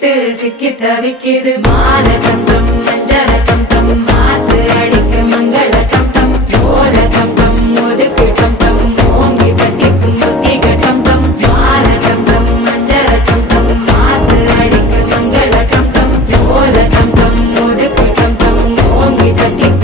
சிக்கி தவிக்கிது மால டம் டம் மஞ்சள டம் டம் மாத்து அடிக்க மங்கள டம் டம் ஓல டம் டம் ஒதுக்கு டம் டம் ஓங்கி தட்டிக்கும் புத்திக டம் டம் மால டம் டம் மஞ்சள டம் டம் மாத்து அடிக்க மங்கள டம் டம் ஓல டம் டம் ஒதுக்கு டம் டம் ஓங்கி தட்டிக்கும்